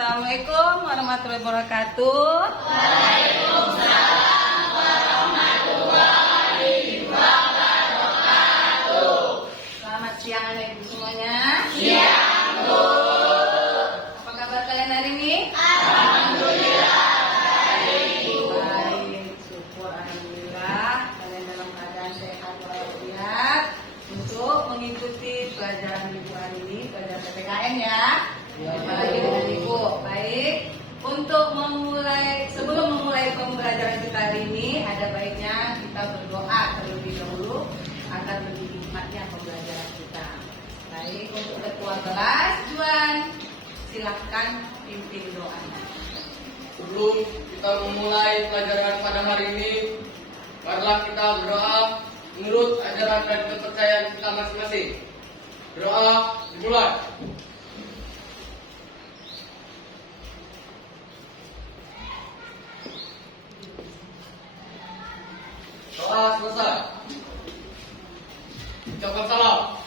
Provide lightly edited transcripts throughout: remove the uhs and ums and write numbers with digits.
Assalamualaikum warahmatullahi wabarakatuh. Waalaikumsalam warahmatullahi wabarakatuh. Selamat siang anak-ibu semuanya. Siang, Bu. Apa kabar kalian hari ini? Alhamdulillah baik. Baik, syukur alhamdulillah kalian dalam keadaan sehat walafiat untuk mengikuti pelajaran ibu hari ini, pelajaran PPKN ya. Apalagi dengan ibu. Baik. Untuk sebelum memulai pembelajaran kita hari ini, ada baiknya kita berdoa terlebih dahulu agar lebih hikmatnya pembelajaran kita. Baik, untuk ketua kelas Juan, silahkan pimpin doanya. Sebelum kita memulai pelajaran pada hari ini, marilah kita berdoa menurut ajaran dan kepercayaan kita masing-masing. Berdoa dimulai. Doa selesai. Ucapkan salam.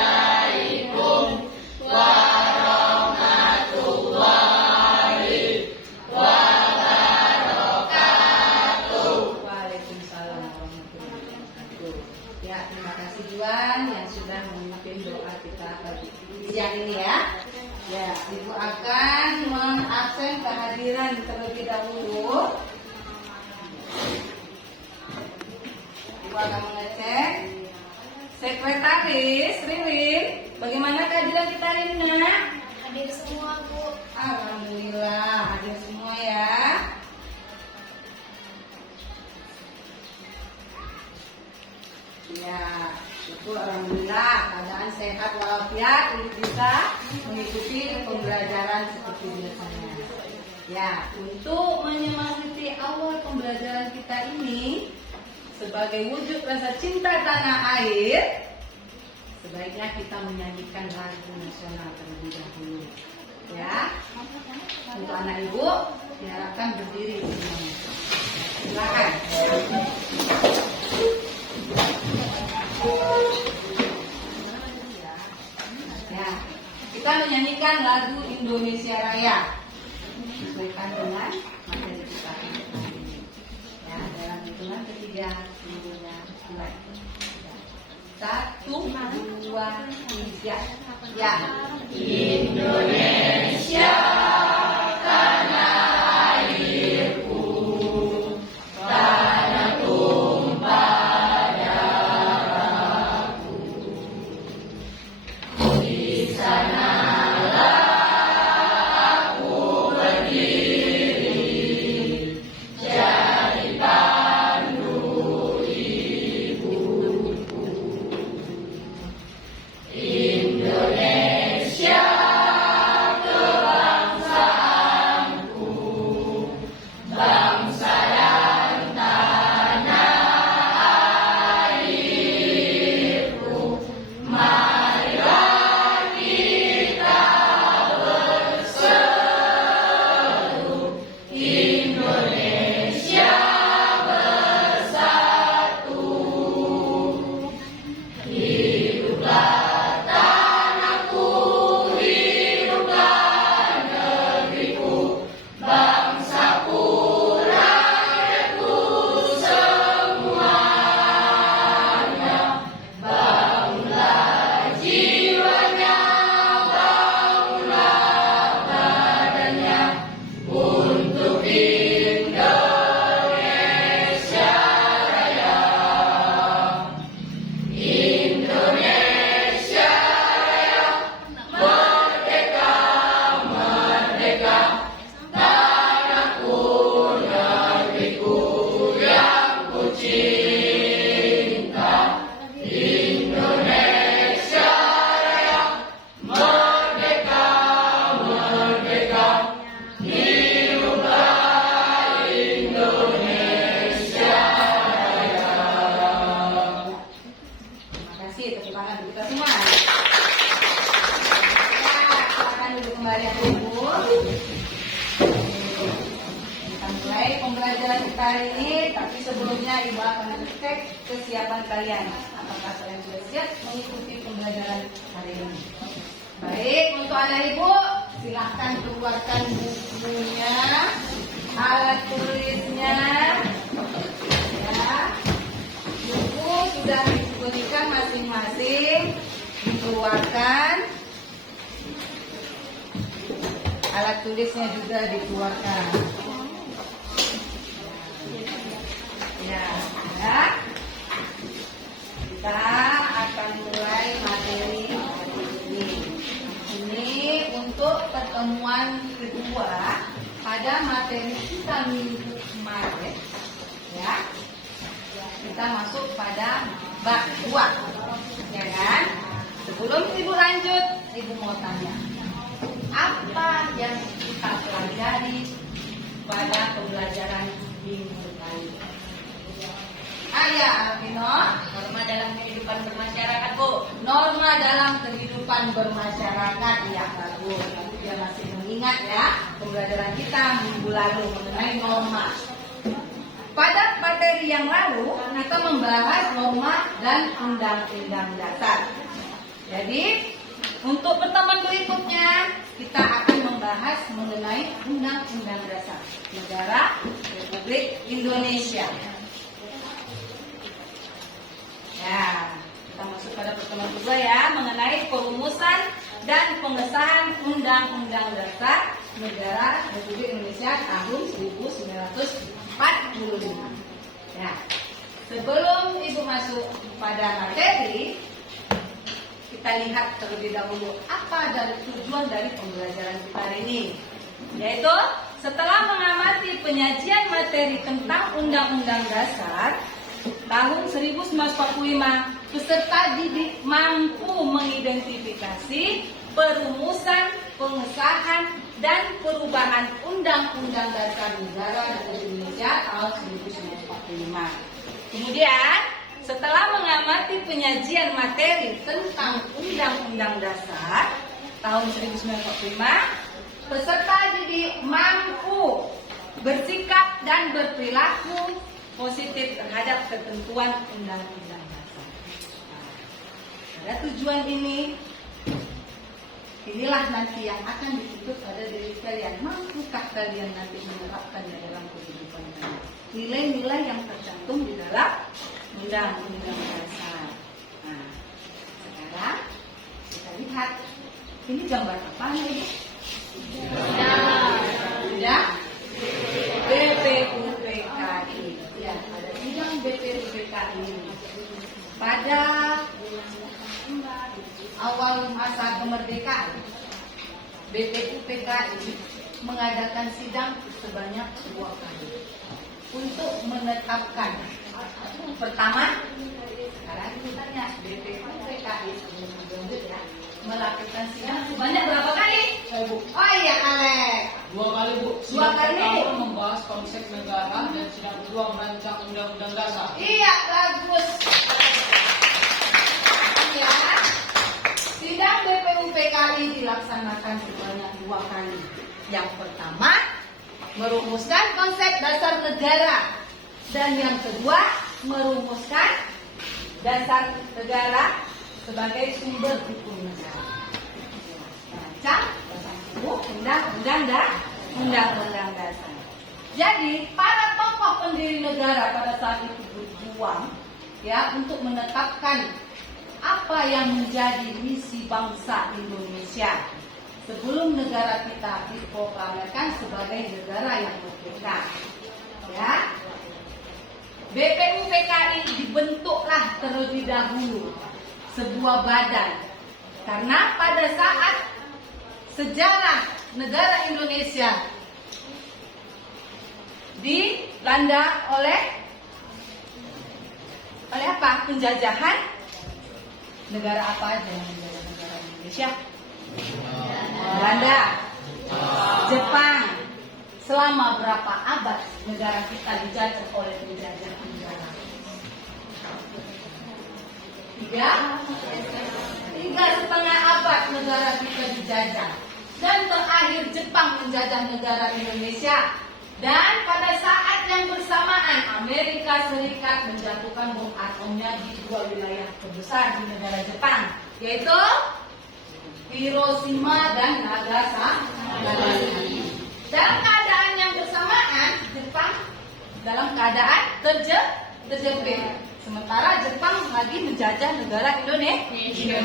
Assalamualaikum warahmatullahi wabarakatuh. Waalaikumsalam warahmatullahi wabarakatuh. Ya, terima kasih Juan yang sudah memimpin doa kita pagi siang ini ya. Ya, Ibu akan mengabsen kehadiran terlebih dahulu. Ibu akan mengecek. Sekretaris Ririn, bagaimana kehadiran kita hari ini, Nak? Hadir semua, Bu. Alhamdulillah, hadir semua ya. Ya, syukur alhamdulillah keadaan sehat walafiat untuk bisa mengikuti pembelajaran seperti biasanya. Ya, untuk menyemangati awal pembelajaran kita ini sebagai wujud rasa cinta tanah air, sebaiknya kita menyanyikan lagu nasional terlebih dahulu. Ya, untuk anak ibu diharapkan berdiri semuanya. Silakan. Ya, kita menyanyikan lagu Indonesia Raya sesuaikan dengan materi kita ini. Ya, dalam hitungan ketiga seluruhnya mulai. 1, 2, 3. Ya. Indonesia tanah airku, tanah tumpah darahku. Di sanalah aku berdiri, jadi pandu ibuku. Indonesia kebangsaanku, bangsa dan tanah airku. Marilah kita berseru, Indonesia bersatu. Hiduplah tanahku, hiduplah negeriku, bangsaku, rakyatku semuanya. Bangunlah jiwanya, bangunlah badannya untuk Indonesia Raya. Indonesia Raya, merdeka, merdeka, tanahku, negeriku yang ku cinta. Indonesia Raya, merdeka, merdeka, hiduplah Indonesia Raya. Terima kasih, tepuk tangan untuk kita semua. Ya, silakan duduk kembali ya ibu. Kita mulai pembelajaran kita hari ini, tapi sebelumnya ibu akan mengecek kesiapan kalian. Apakah kalian sudah siap mengikuti pembelajaran hari ini. Baik, untuk anak ibu, silahkan keluarkan bukunya, alat tulisnya. Ya, buku sudah diberikan masing-masing, dikeluarkan. Alat tulisnya juga dikeluarkan. Ya, ya. Kita akan mulai materi ini. Ini untuk pertemuan kedua pada materi kita minggu kemarin. Ya, kita masuk pada bab 2. Ya kan? Sebelum ibu lanjut, ibu mau tanya, apa yang kita pelajari pada pembelajaran minggu kali? Ya, Alvino. Norma dalam kehidupan bermasyarakat, Bu. Norma dalam kehidupan bermasyarakat, ya bagus. Dia masih mengingat ya pembelajaran kita minggu lalu mengenai norma. Pada materi yang lalu kita membahas norma dan undang-undang dasar. Jadi untuk pertemuan berikutnya kita akan membahas mengenai undang-undang dasar Negara Republik Indonesia. Ya, kita masuk pada pertemuan kedua ya, mengenai perumusan dan pengesahan Undang-Undang Dasar Negara Republik Indonesia tahun 1945. Ya, sebelum ibu masuk pada materi, kita lihat terlebih dahulu apa dari tujuan dari pembelajaran kita hari ini, yaitu setelah mengamati penyajian materi tentang Undang-Undang Dasar tahun 1945, peserta didik mampu mengidentifikasi perumusan, pengesahan, dan perubahan Undang-Undang Dasar Negara Republik Indonesia tahun 1945. Kemudian, setelah mengamati penyajian materi tentang Undang-Undang Dasar tahun 1945, peserta didik mampu bersikap dan berperilaku positif terhadap ketentuan Undang-Undang Dasar. Pada tujuan ini, inilah nanti yang akan dituntut pada diri kalian. Mampukah kalian nanti menerapkannya dalam kehidupan kalian? Nilai-nilai yang tercantum di dalam Undang-Undang Dasar. Nah, sekarang kita lihat ini gambar apa nih? Sudah? BPUPKI. Ya, pada sidang BPUPKI pada awal masa kemerdekaan, BPUPKI mengadakan sidang sebanyak 2 kali untuk menetapkan. Pertama, sekarang kita tanya BPUPKI sebelum lanjut ya, melakukan sidang sebanyak berapa kali? Oh iya, Alek. 2 kali, Bu. 2 kali. Pertama membahas konsep negara dan sidang kedua merancang Undang-Undang Dasar. Iya, bagus. Ya, sidang BPUPKI dilaksanakan sebanyak 2 kali. Yang pertama, merumuskan konsep dasar negara, dan yang kedua, merumuskan dasar negara sebagai sumber hukum negara. Merancang undang-undang dasar. Jadi para tokoh pendiri negara pada saat itu berjuang ya untuk menetapkan apa yang menjadi misi bangsa Indonesia sebelum negara kita diproklamirkan sebagai negara yang merdeka. Ya, BPUPKI dibentuklah terlebih dahulu sebuah badan karena pada saat sejarah negara Indonesia dilanda oleh apa? Penjajahan. Negara apa aja yang menjajah negara Indonesia? Belanda, Jepang. Selama berapa abad negara kita dijajah oleh penjajah negara? 3,5 abad negara kita dijajah. Dan terakhir Jepang menjajah negara Indonesia Dan pada saat yang bersamaan Amerika Serikat menjatuhkan bom atomnya di dua wilayah terbesar di negara Jepang, yaitu Hiroshima dan Nagasaki. Dalam keadaan yang bersamaan, Jepang dalam keadaan terjepit. Sementara Jepang lagi menjajah negara Indonesia.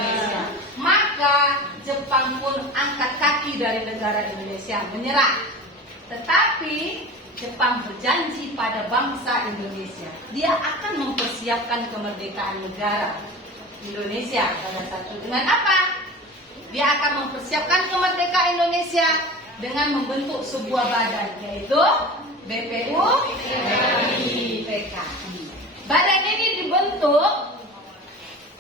Maka Jepang pun angkat kaki dari negara Indonesia, menyerah. Tetapi Jepang berjanji pada bangsa Indonesia, dia akan mempersiapkan kemerdekaan negara Indonesia pada saat itu. Dengan apa? Dia akan mempersiapkan kemerdekaan Indonesia dengan membentuk sebuah badan, yaitu BPUPKI. Badan ini dibentuk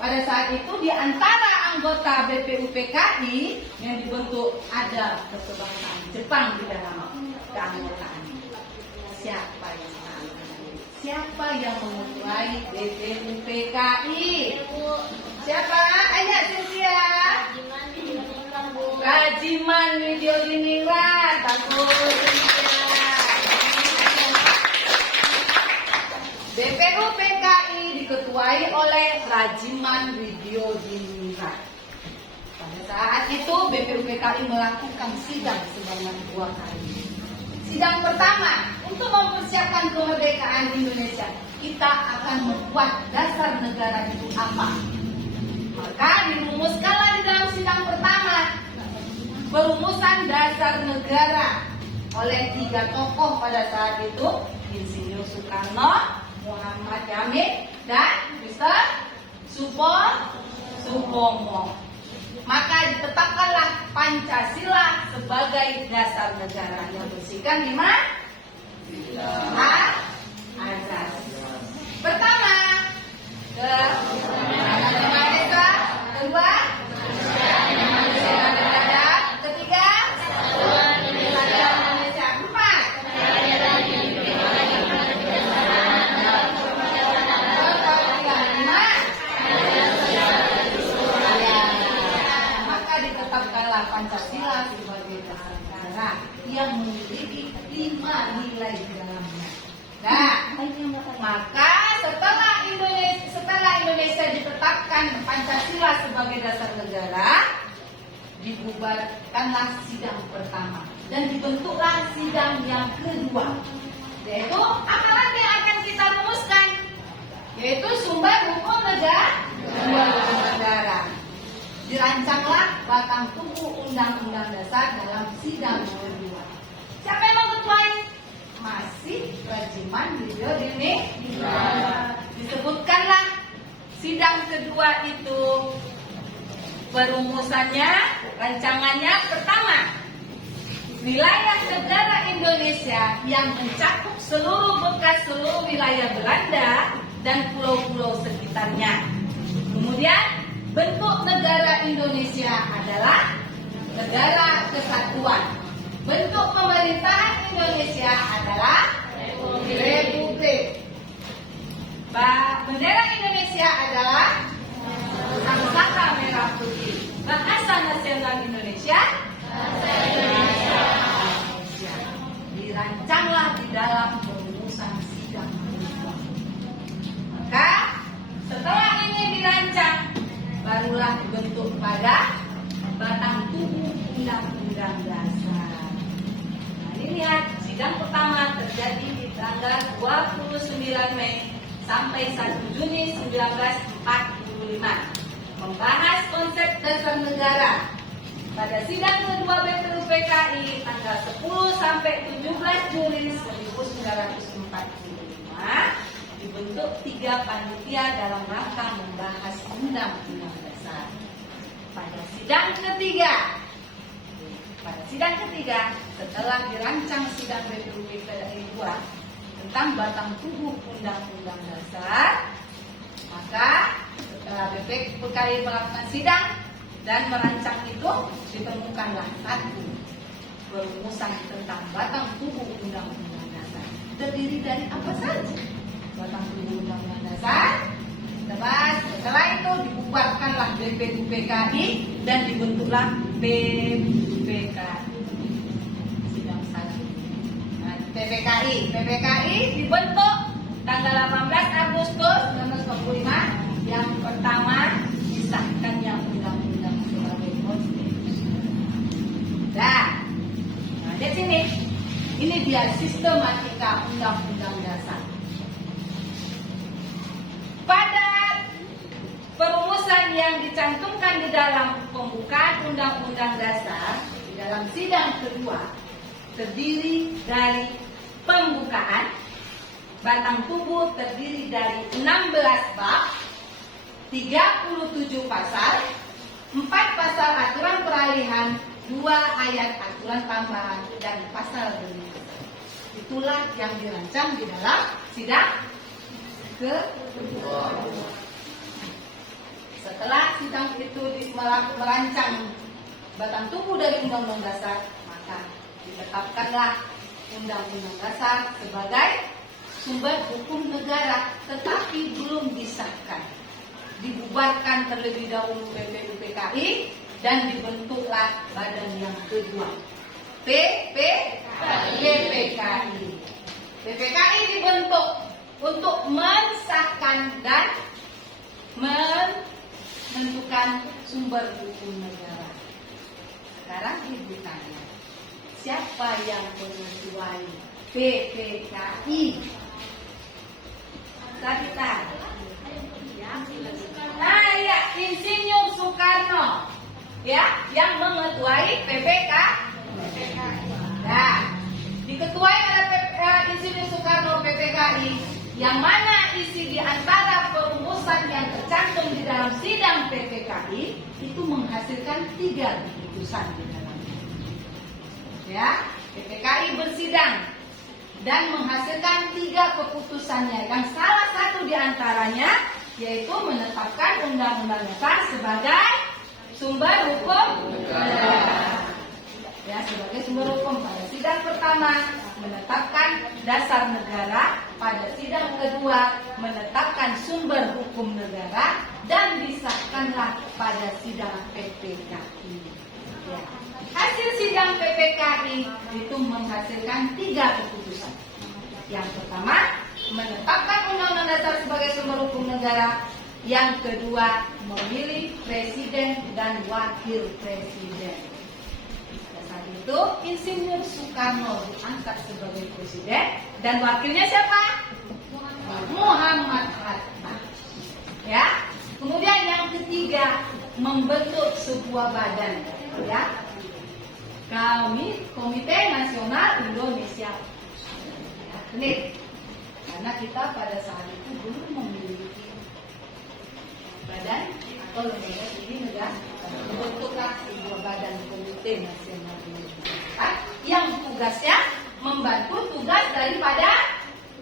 pada saat itu di antara anggota BPUPKI yang dibentuk ada kekebangsaan Jepang di dalam keanggotaan. Siapa yang tahu? Siapa yang mengetuai BPUPKI? Siapa? Ayo Cynthia. Rajiman Video Diningrat. Takut Cynthia. BPUPKI diketuai oleh Rajiman Video Diningrat. Pada saat itu BPUPKI melakukan sidang sebanyak 2 kali. Sidang pertama, untuk mempersiapkan kemerdekaan Indonesia, kita akan membuat dasar negara itu apa. Maka dirumuskanlah di dalam sidang pertama perumusan dasar negara oleh 3 tokoh pada saat itu, Insinyur Soekarno, Muhammad Yamin, dan Mr. Supomo. Maka ditetapkanlah Pancasila sebagai dasar negara yang berisikan 5 azas. Pertama, Malaysia. Kedua, ketiga, Indonesia. 4, Pancasila sebagai dasar negara yang memiliki 5 nilai di dalamnya. Nah, maka setelah Indonesia ditetapkan Pancasila sebagai dasar negara, dibubarkanlah sidang pertama dan dibentuklah sidang yang kedua. Yaitu apa lagi yang akan kita rumuskan? Yaitu sumber hukum negara. Dirancanglah batang tubuh Undang-Undang Dasar dalam sidang kedua. Siapa yang mengetuai? Masih Rajiman Video Diningrat. Disebutkanlah sidang kedua itu perumusannya, rancangannya. Pertama, wilayah negara Indonesia yang mencakup seluruh bekas seluruh wilayah Belanda dan pulau-pulau sekitarnya. Kemudian bentuk negara Indonesia adalah negara kesatuan. Bentuk pemerintahan Indonesia adalah republik. Bendera Indonesia adalah Pusaka Merah Putih. Bahasa nasional Indonesia dirancanglah di dalam perumusan sidang kedua. Maka setelah ini dirancang, barulah dibentuk pada batang tubuh Undang-Undang Dasar. Nah, ini lihat, sidang pertama terjadi di tanggal 29 Mei sampai 1 Juni 1945. Membahas konsep dasar negara. Pada sidang kedua BPUPKI tanggal 10 sampai 17 Juli 1945 dibentuk 3 panitia dalam rangka membahas Undang-Undang Dasar. Pada sidang ketiga, setelah dirancang sidang BPUPKI 2 tentang batang tubuh Undang-Undang Dasar, maka setelah BPUPKI melakukan sidang dan merancang itu, ditemukanlah satu perumusan tentang batang tubuh Undang-Undang Dasar. Terdiri dari apa saja batang tubuh Undang-Undang Dasar? Setelah itu dibubarkanlah BPUPKI dan dibentuklah BPKI. Sidang 1. Nah, PPKI. PPKI dibentuk tanggal 18 Agustus 1945. Yang pertama disahkan yang undang-undang sebagai konstitusi. Nah, di sini ini dia sistematika undang-undang dasar. Pada perumusan yang dicantumkan di dalam pembukaan undang-undang dasar di dalam sidang kedua terdiri dari pembukaan, batang tubuh terdiri dari 16 bab, 37 pasal, 4 pasal aturan peralihan, 2 ayat aturan tambahan, dan pasal demi. Itulah yang dirancang di dalam sidang kedua. Setelah sidang itu merancang batang tubuh dari undang-undang dasar, maka ditetapkanlah undang-undang dasar sebagai sumber hukum negara, tetapi belum disahkan. Dibubarkan terlebih dahulu PPUPKI dan dibentuklah badan yang kedua, PPKI. PPKI dibentuk untuk mensahkan dan menentukan sumber hukum negara. Sekarang ibu tanya, siapa yang mengetuai PPKI? Sabita. Nah, ya, Insinyur Soekarno, ya, yang mengetuai PPKI. Nah, diketuai oleh Insinyur Soekarno PPKI, yang mana isi di antara perumusan yang tercantum di dalam sidang PPKI itu menghasilkan 3 keputusan di dalamnya. Ya, PPKI bersidang dan menghasilkan 3 keputusannya, yang salah satu di antaranya yaitu menetapkan undang-undang dasar sebagai sumber hukum negara. Ya, sebagai sumber hukum pada sidang pertama menetapkan dasar negara, pada sidang kedua menetapkan sumber hukum negara, dan disahkanlah pada sidang PPKI. Ya. Hasil sidang PPKI itu menghasilkan 3 keputusan. Yang pertama, menetapkan undang-undang dasar sebagai sumber hukum negara. Yang kedua, memilih presiden dan wakil presiden. Saat itu Insinyur Soekarno diangkat sebagai presiden dan wakilnya siapa? Muhammad Hatta. Ya. Kemudian yang ketiga, membentuk sebuah badan, ya. Komite Nasional Indonesia. Ini karena kita pada saat itu belum memiliki badan atau lembaga tinggi negara, membentuklah sebuah badan Komite Nasional Indonesia yang tugasnya membantu tugas daripada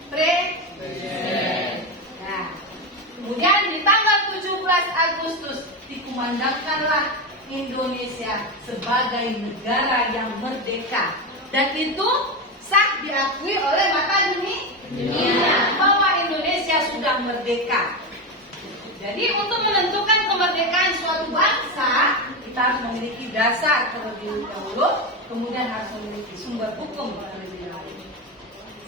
presiden. Nah, kemudian di tanggal 17 Agustus dikumandangkanlah Indonesia sebagai negara yang merdeka, dan itu sah diakui oleh mata dunia bahwa Indonesia sudah merdeka. Jadi untuk menentukan kemerdekaan suatu bangsa, kita harus memiliki dasar terlebih dahulu, kemudian harus memiliki sumber hukum terlebih dahulu.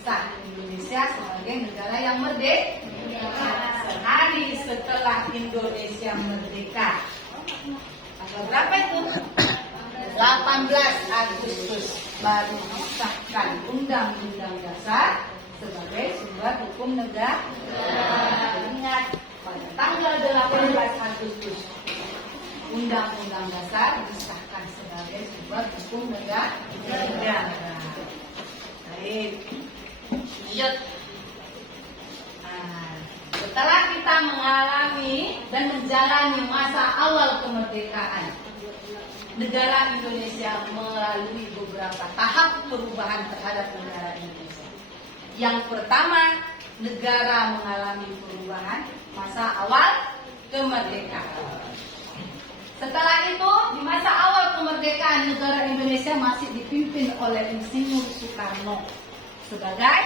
Sah Indonesia sebagai negara yang merdeka. Sehari setelah Indonesia merdeka, tanggal berapa itu? 18 Agustus baru disahkan Undang-Undang Dasar sebagai sumber hukum negara. Ingat, pada tanggal 18 Agustus Undang-Undang Dasar disahkan sebagai sumber hukum negara. Baik, lanjut. Setelah kita mengalami dan menjalani masa awal kemerdekaan, negara Indonesia melalui beberapa tahap perubahan terhadap negara Indonesia. Yang pertama, negara mengalami perubahan masa awal kemerdekaan. Setelah itu, di masa awal kemerdekaan, negara Indonesia masih dipimpin oleh Insinyur Soekarno sebagai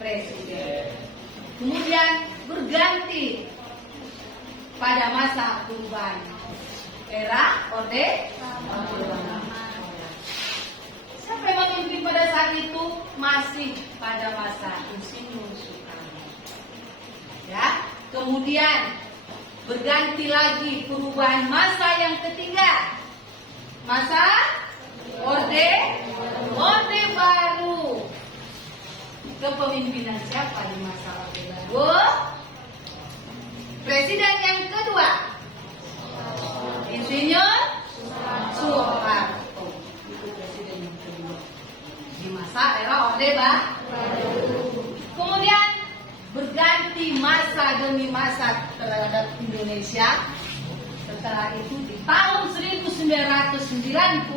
presiden. Kemudian berganti pada masa perubahan era Orde Baru. Siapa yang memimpin pada saat itu? masih pada masa Insinyur Soekarno. Ya, kemudian berganti lagi perubahan masa yang ketiga, masa Orde Baru. Kepemimpinan siapa di masa Orde Baru? Presiden yang kedua, Insinyur Soeharto. Itu presiden yang kedua di masa era Orde Baru. Kemudian berganti masa demi masa terhadap Indonesia. Setelah itu di tahun 1998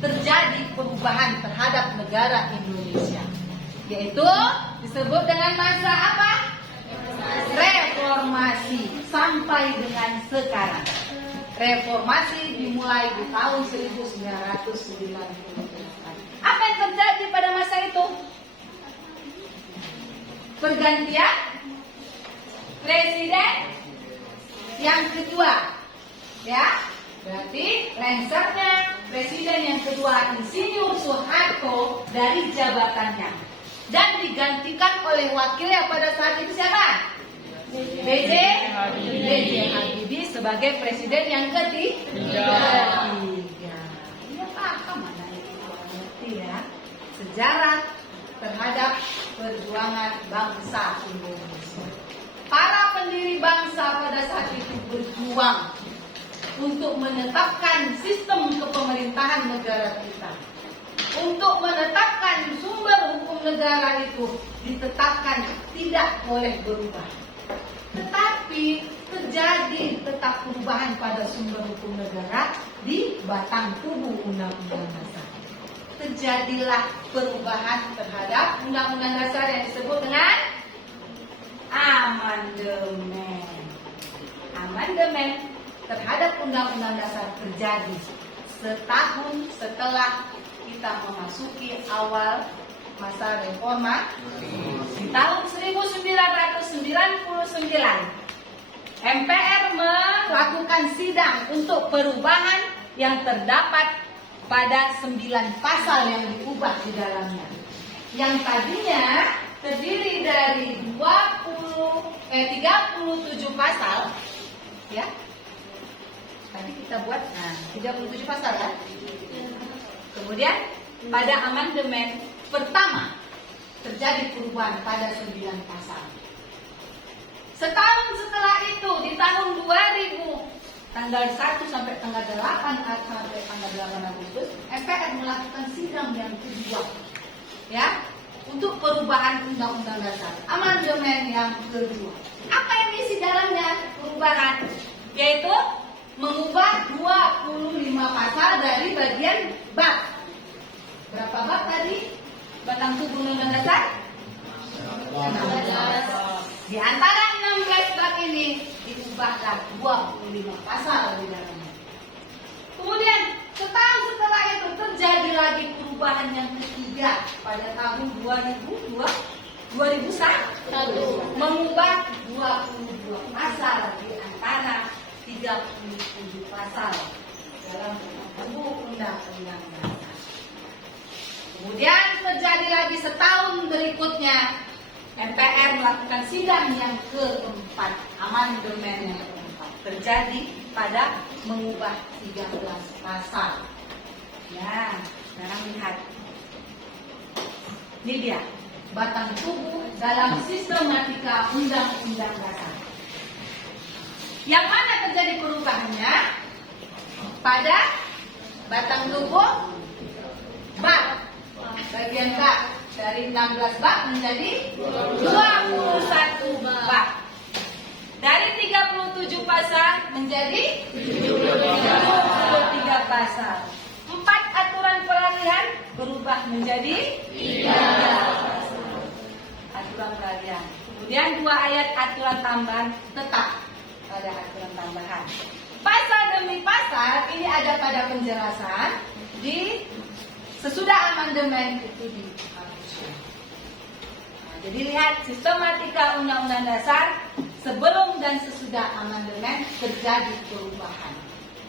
terjadi perubahan terhadap negara Indonesia, yaitu disebut dengan masa apa? Reformasi sampai dengan sekarang. Reformasi dimulai di tahun 1998. Apa yang terjadi pada masa itu? Pergantian presiden yang kedua, ya, berarti lengsernya presiden yang kedua Insinyur Soeharto dari jabatannya dan digantikan oleh wakilnya pada saat itu siapa? B.J. Habibie sebagai presiden yang ketiga. Iya paham mana itu, ngerti ya sejarah terhadap perjuangan bangsa Indonesia. Para pendiri bangsa pada saat itu berjuang untuk menetapkan sistem kepemerintahan negara kita. Untuk menetapkan sumber hukum negara itu ditetapkan tidak boleh berubah. Tetapi terjadi tetap perubahan pada sumber hukum negara di batang tubuh Undang-Undang Dasar. Terjadilah perubahan terhadap Undang-Undang Dasar yang disebut dengan amandemen. Amandemen terhadap Undang-Undang Dasar terjadi setahun setelah kita memasuki awal masa reforma di tahun 1999. MPR melakukan sidang untuk perubahan yang terdapat pada 9 pasal yang diubah di dalamnya. Yang tadinya terdiri dari 37 pasal, ya. Tadi kita buat 37 pasal kan? Kemudian pada amandemen pertama terjadi perubahan pada 9 pasal. Setahun setelah itu di tahun 2000 tanggal 1 sampai tanggal 8 sampai tanggal 8 Agustus MPR melakukan sidang yang kedua, ya, untuk perubahan Undang-Undang Dasar, amandemen yang kedua. Apa yang isi dalamnya perubahan? Yaitu mengubah 25 pasal dari bagian bab. Berapa bab tadi? Batang tubuh Undang-Undang Dasar? 16. Di antara 16 bab ini diubahlah 25 pasal di dalamnya. Kemudian setahun setelah itu terjadi lagi perubahan yang ketiga pada tahun 2001, mengubah 22 pasal di antara 37 pasal dalam tubuh Undang-Undang Dasar. Kemudian terjadi lagi setahun berikutnya MPR melakukan sidang yang keempat, amandemen yang keempat, terjadi pada mengubah 13 pasal. Ya, sekarang lihat. Ini dia batang tubuh dalam sistematika Undang-Undang Dasar. Yang mana terjadi perubahannya? Pada batang tubuh bab, bagian bab. Dari 16 bab menjadi 21 bab. Dari 37 pasal menjadi 23 pasal. 4 aturan peralihan berubah menjadi 3 pasal. Aturan peralihan. Kemudian 2 ayat aturan tambahan tetap pada aturan tambahan. Pasal demi pasal ini ada pada penjelasan di sesudah amandemen itu di. Jadi lihat sistematika Undang-Undang Dasar sebelum dan sesudah amandemen terjadi perubahan.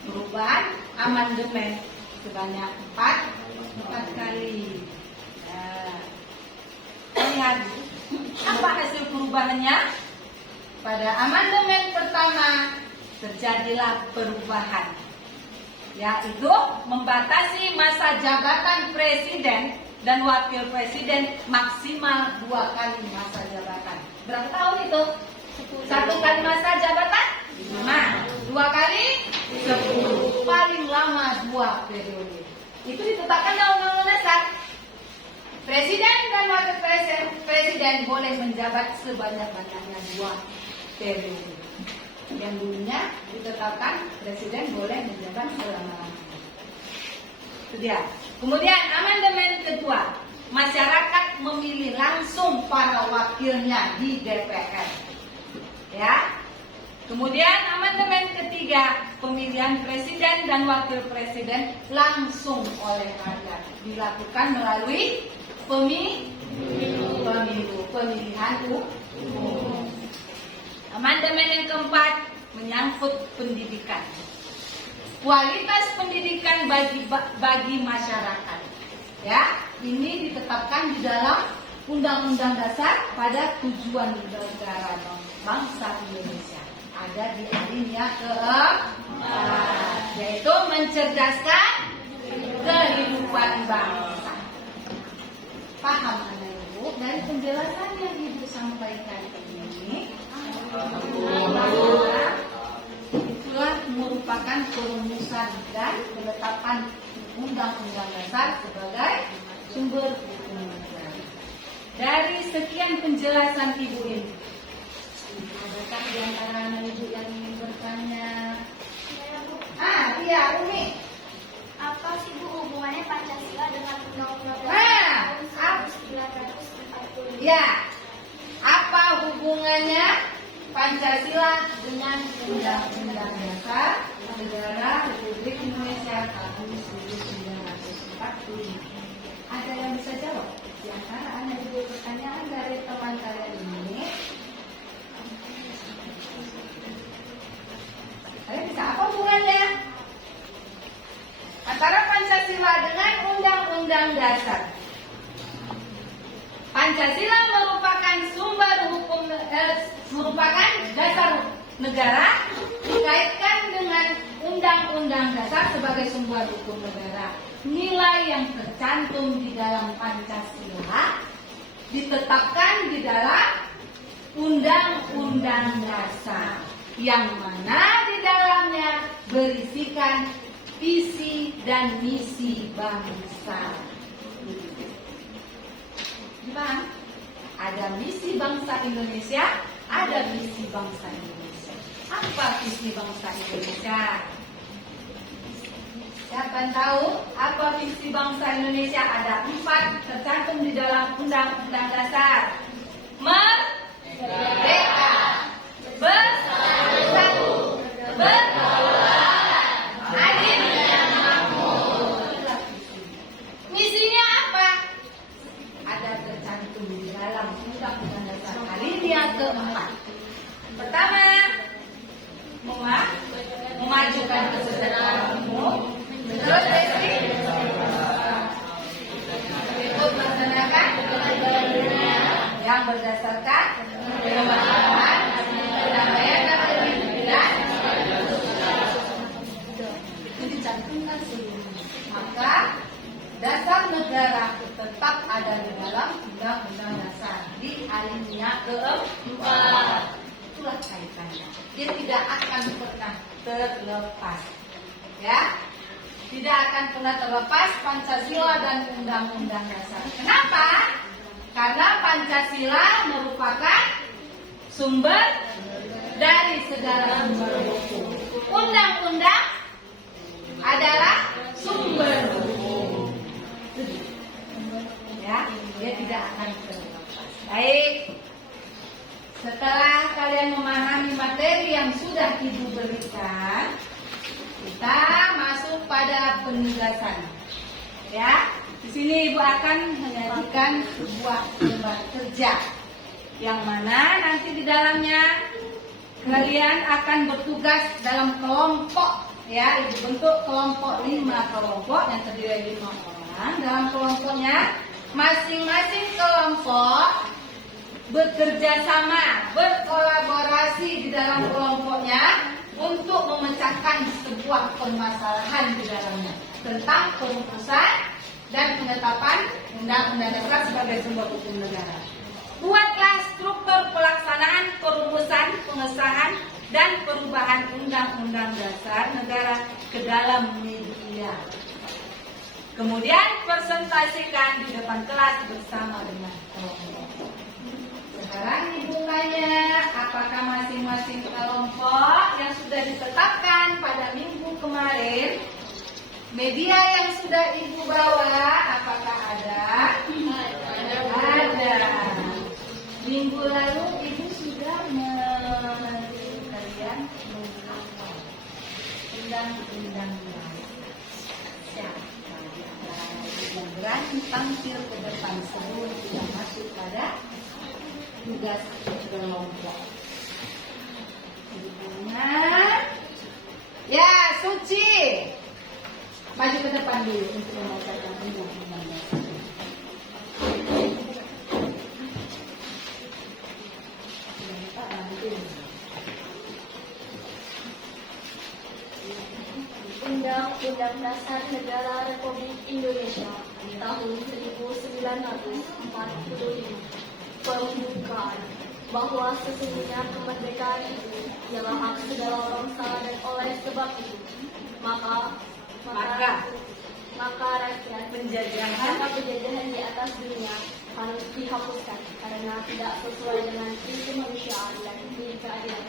Perubahan amandemen sebanyak 4 kali. lihat apa hasil perubahannya. Pada amandemen pertama terjadilah perubahan, yaitu membatasi masa jabatan presiden dan wakil presiden maksimal 2 kali masa jabatan. Berapa tahun itu? 1 kali masa jabatan 5, 2 kali 10, paling lama 2 periode. Itu ditetapkan dalam Undang-Undang Dasar. Presiden dan wakil presiden boleh menjabat sebanyak-banyaknya 2 periode. Yang dulunya ditetapkan presiden boleh menjabat selama-lamanya. Itu dia. Kemudian amandemen kedua, masyarakat memilih langsung para wakilnya di DPR. Ya. Kemudian amandemen ketiga, pemilihan presiden dan wakil presiden langsung oleh rakyat, dilakukan melalui pemilihan umum. Amandemen yang keempat menyangkut pendidikan. Kualitas pendidikan bagi masyarakat. Ya, ini ditetapkan di dalam Undang-Undang Dasar pada tujuan negara bangsa Indonesia. Ada di alinea keempat, yaitu mencerdaskan kehidupan bangsa. Paham Anda Ibu? Dari penjelasan yang Ibu sampaikan ini, itulah merupakan perumusan dan penetapan Undang-Undang Dasar sebagai sumber hukum negara. Dari sekian penjelasan Ibu ini, adakah di antara anak Ibu yang ingin bertanya? Iya, Umi. Apa sih Bu hubungannya Pancasila dengan Undang-Undang Nah, Dasar 1945? Ya, apa hubungannya Pancasila dengan Undang-Undang Dasar Negara Republik Indonesia tahun 1945? Ada yang bisa jawab? Di antara anak Ibu pertanyaan dari teman kalian ini, kalian bisa apa hubungannya antara Pancasila dengan Undang-Undang Dasar? Pancasila merupakan sumber hukum, merupakan dasar negara, dikaitkan dengan Undang-Undang Dasar sebagai sumber hukum negara. Nilai yang tercantum di dalam Pancasila ditetapkan di dalam Undang-Undang Dasar, yang mana di dalamnya berisikan visi dan misi bangsa. Gimana? Ada misi bangsa Indonesia, ada visi bangsa Indonesia. Apa visi bangsa Indonesia? Siapa yang tahu apa visi bangsa Indonesia? Ada 4 tercantum di dalam Undang-Undang Dasar. Merdeka, bersatu, berdaulat, adil dan makmur. Misinya apa? Ada tercantum di dalam Undang-Undang Dasar alinea keempat. Pertama, memajukan kesejahteraan umum, ikut melaksanakan yang berdasarkan kebangsaan, perdamaian dan keadilan. Itu dicantumkan seluruhnya. Maka dasar negara tetap ada di dalam Undang-Undang Dasar di alinea keempat. Itulah kaitannya. Dia tidak akan pernah terlepas. Ya, tidak akan pernah terlepas Pancasila dan Undang-Undang Dasar. Kenapa? Karena Pancasila merupakan sumber dari segala sumber hukum. Undang-undang adalah sumber hukum. Ya, dia tidak akan terlepas. Baik. Setelah kalian memahami materi yang sudah Ibu berikan, kita masuk pada penugasan. Ya, di sini Ibu akan menyajikan sebuah lembar kerja, yang mana nanti di dalamnya kalian akan bertugas dalam kelompok. Ya, Ibu bentuk kelompok 5 kelompok yang terdiri dari 5 orang. Dalam kelompoknya masing-masing kelompok bekerja sama, berkolaborasi di dalam kelompoknya untuk memecahkan sebuah permasalahan di dalamnya tentang perumusan dan penetapan Undang-Undang Dasar sebagai sumber hukum negara. Buatlah struktur pelaksanaan perumusan, pengesahan, dan perubahan Undang-Undang Dasar Negara ke dalam media. Kemudian presentasikan di depan kelas bersama dengan kelompok. Sekarang dibukanya, apakah masing-masing kelompok yang sudah ditetapkan pada minggu kemarin, media yang sudah ibu bawa, apakah ada? Ada. Minggu lalu ibu sudah menanti kalian menghafal undang-undangnya. Yang berani tampil ke depan sebelum kita masuk pada tugas kelompok. Ya, Suci, maju ke depan dulu untuk membacakan undang-undang dasar. Undang-Undang Dasar Negara Republik Indonesia tahun 1945 pembukaan bahwa sesungguhnya kemerdekaan itu ialah hak segala bangsa dan oleh sebab itu maka rakyat penjajahan di atas dunia harus dihapuskan karena tidak sesuai dengan prinsip kemanusiaan dan prinsip keadilan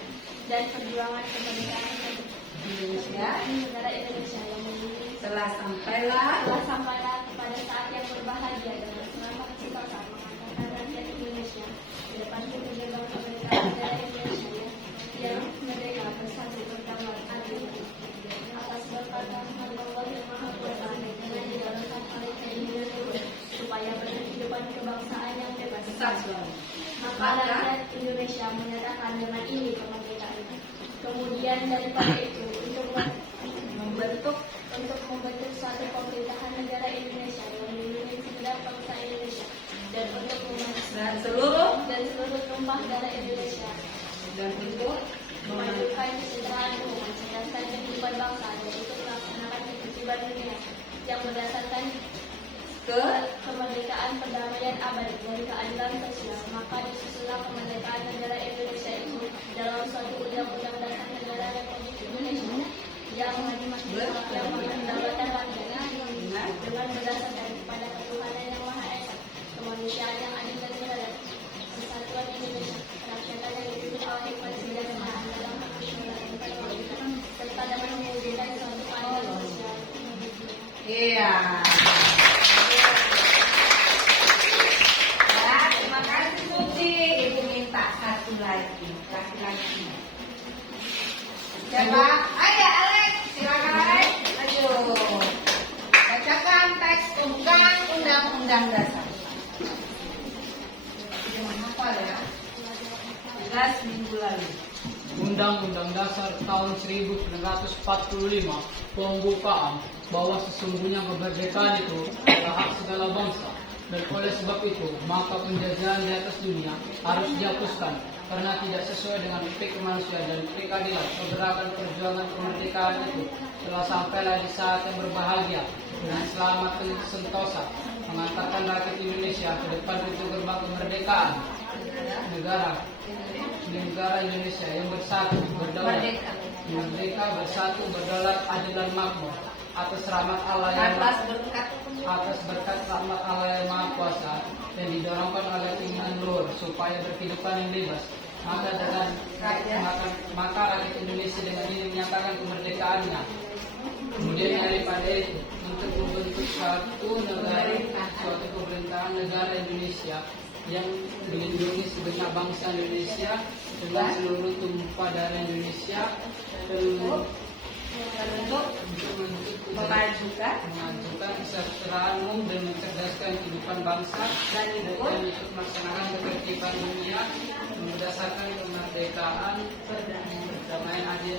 dan perjuangan kemerdekaan Indonesia di negara Indonesia yang memiliki telah sampailah kepada saat yang berbahagia dengan selamat bersama mengatakan rakyat Indonesia di depan pintu gerbang kemerdekaan negara Indonesia yang merdeka bersatu berdaulat adil atas berkat rahmat Allah yang Maha Kuasa dengan dijalankan oleh Indonesia supaya berkehidupan kebangsaan yang bebas. Maka rakyat Indonesia menyatakan dengan ini kemerdekaan. Kemudian daripada itu untuk membentuk suatu pemerintahan negara Indonesia yang melindungi segenap bangsa Indonesia dan untuk seluruh tumpah darah Indonesia dan untuk memajukan kesejahteraan umum, mencerdaskan kehidupan bangsa dan untuk melaksanakan ketertiban dunia yang berdasarkan kemerdekaan, perdamaian abadi dan keadilan sosial. Maka disusunlah kemerdekaan negara Indonesia itu dalam suatu undang-undang dasar negara Republik Indonesia yang mendaulatkan rakyat dengan berdasarkan kepada ketuhanan yang Maha Esa, kemanusiaan yang adil dan beradab, persatuan Indonesia, kerakyatan yang dipimpin oleh hikmat kebijaksanaan dalam hak nasional dan kedaulatan, serta dapat mewujudkan suatu keadilan sosial. Iya. Ya, terima kasih Suci. Ibu minta satu lagi, laki-laki. Siapa? Ayo Alex, silakan Alex. Ayo. Bacakan teks tentang Undang-Undang Dasar. Sudah menghafal ya? 11 minggu lalu. Undang-Undang Dasar tahun 1945 pembukaan bahwa sesungguhnya kemerdekaan itu adalah hak segala bangsa dan oleh sebab itu maka penjajahan di atas dunia harus dihapuskan karena tidak sesuai dengan etik kemanusiaan dan etik keadilan. Pergerakan perjuangan kemerdekaan itu telah sampailah di saat yang berbahagia dengan selamat dan sentosa mengantarkan rakyat Indonesia ke depan pintu gerbang kemerdekaan negara Indonesia yang bersatu berdaulat merdeka bersatu berdaulat adil dan makmur atas rahmat Allah yang atas berkat rahmat Allah yang Maha Kuasa yang didorongkan oleh keinginan luhur supaya berkehidupan yang bebas. Maka rakyat Indonesia dengan ini menyatakan kemerdekaannya. Kemudian daripada itu untuk membentuk suatu pemerintahan negara Indonesia yang melindungi segenap bangsa Indonesia dengan seluruh tumpah darah Indonesia untuk memajukan kesejahteraan umum dan mencerdaskan kehidupan bangsa dan untuk melaksanakan ketertiban dunia berdasarkan kemerdekaan, perdamaian adil,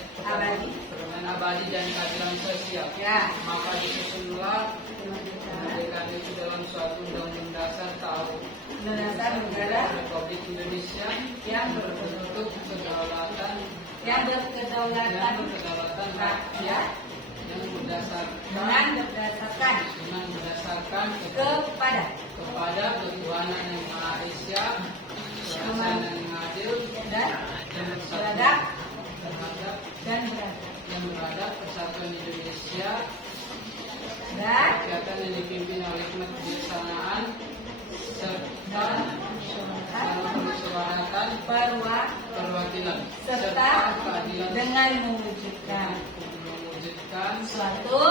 kehidupan abadi dan keadilan sosial. Ya. Maka disusunlah kemerdekaan itu dalam suatu undang-undang dasar tahun Dasar negara Republik Indonesia yang berbentuk kedaulatan berkedaulatan rakyat yang dengan berdasarkan kepada ketuhanan yang Maha Esa, keadilan yang adil dan terhadap yang beradab persatuan Indonesia, dan kegiatan yang dipimpin oleh hikmat kebijaksanaan serta kemusyawaratan perwakilan serta keadilan dengan mewujudkan suatu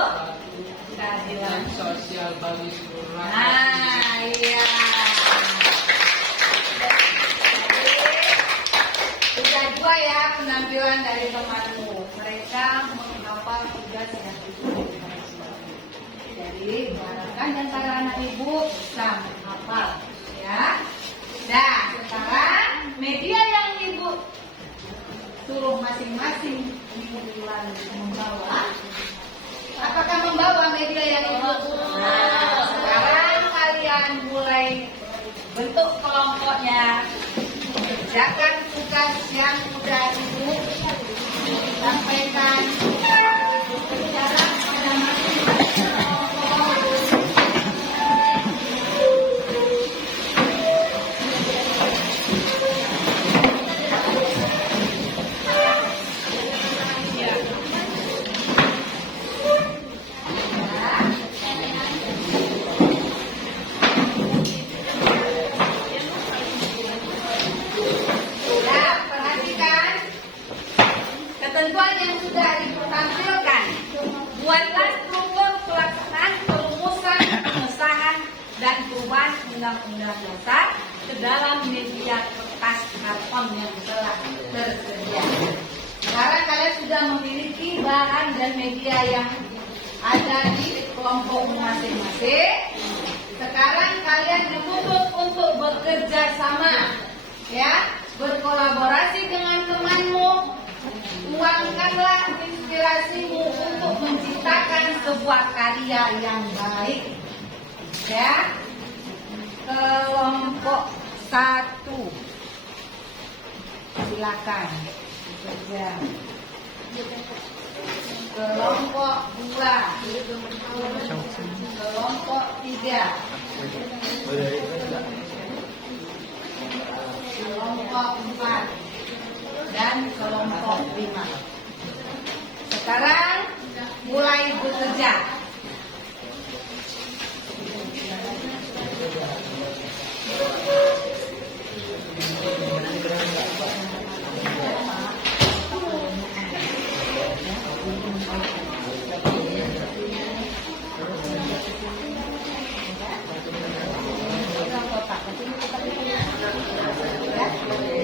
keadilan. sosial bagi seluruh rakyat. Nah, iya. Jadi, sudah dua ya penampilan dari temanmu. Mereka menghafal tugas yang diberikan. Jadi, diharapkan dan para anak ibu bisa menghafal, ya. Nah, sekarang media yang ibu suruh masing-masing mingguan membawa. Apakah membawa media yang ibu? Nah, sekarang kalian mulai bentuk kelompoknya. Kerjakan tugas yang sudah ibu sampaikan. Bicara pada masing-masing kelompok. Ya, perhatikan ketentuan yang sudah ditampilkan. Buatlah struktur pelaksanaan perumusan, pengesahan, dan perubahan undang-undang dasar ke dalam media kertas karton yang telah tersedia. Sekarang kalian sudah memiliki bahan dan media yang ada di kelompok masing-masing. Sekarang kalian dituntut untuk bekerja sama, ya, berkolaborasi dengan temanmu. Tuangkanlah inspirasimu untuk menciptakan sebuah karya yang baik, ya. Kelompok 1, silakan bekerja. Kelompok 2, kelompok 3, kelompok 4, dan kelompok 5. Sekarang mulai bekerja.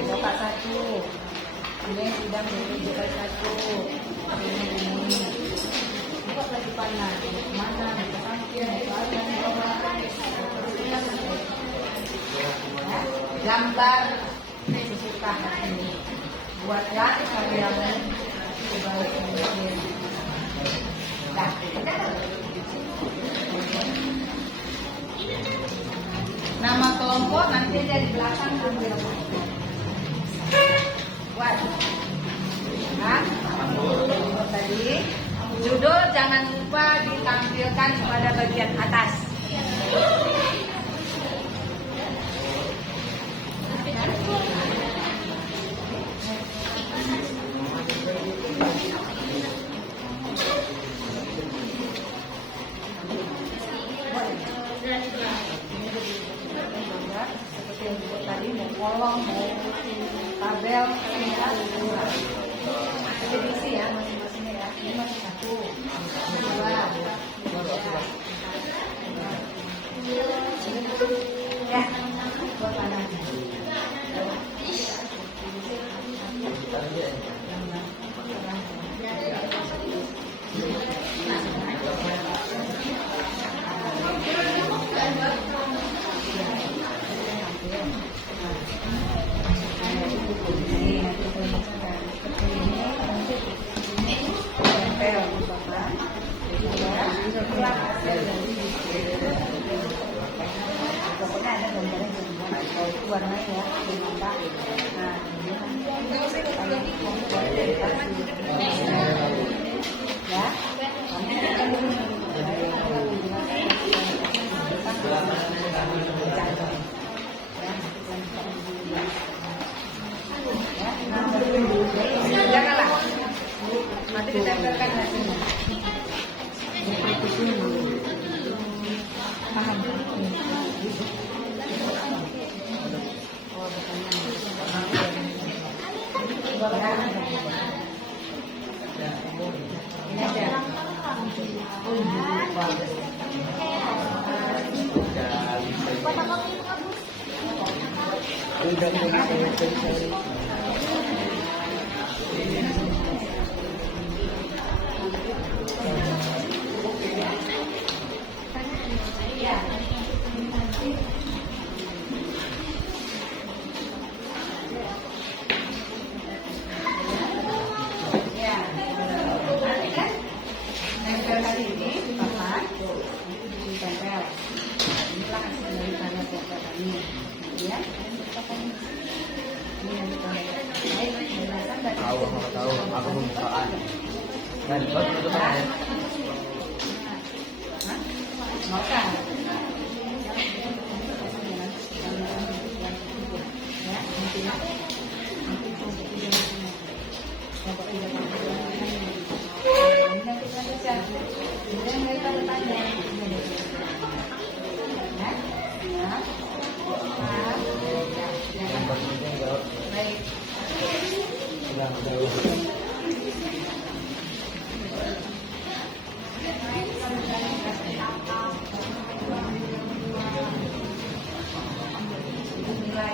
Bapak 1, ini sudah menunjukkan 1. Ini kok lagi panas? Mana? Gambar sesuka hati. Buatlah karyamu sebaik mungkin. Nah, nama kelompok nanti ada di belakang ambil. Buat. Nah, tadi judul jangan lupa ditampilkan pada bagian atas. Seperti yang disebut tadi, mau kolom, mau tabel, jadi diisi ya masing-masingnya ya. Ini masih 1, 2, ya, buat panahnya. Pokoknya ada gambarnya juga. Kalau itu warnanya ya, dimana. Nah, janganlah nanti ditempelkan hasilnya. Paham? Ini aja. Ya, nanti kan nempel kali ini dipakai, ini ditempel. Inilah hasil dari karya ini. Ya, ini yang kita lihat. Baik, penjelasan dari Tahu aku pembukaan. Dan buat penutupan ya. Hah? Mau kan? Ya, intinya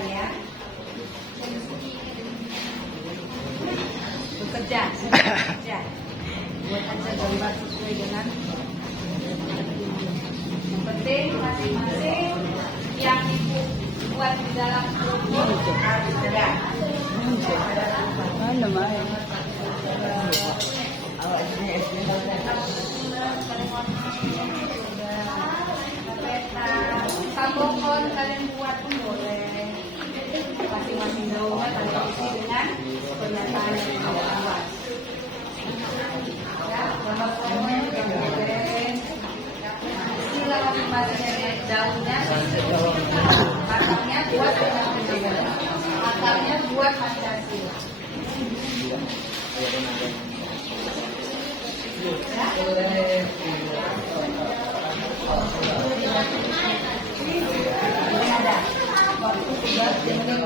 ya. Bekerja, buat aja gambar sesuai dengan yang penting masing-masing yang dibuat di dalam buku harus ada. Mana mah? Awak ini SD Sambokon kalian buat pun boleh. Masing-masing daunnya kalian isi dengan pernyataan yang awal. Ya, gambar pohonnya juga boleh. Isilah masing-masing daunnya. Akarnya buat akarnya buat Pancasila. Ini ada waktu tugas dengan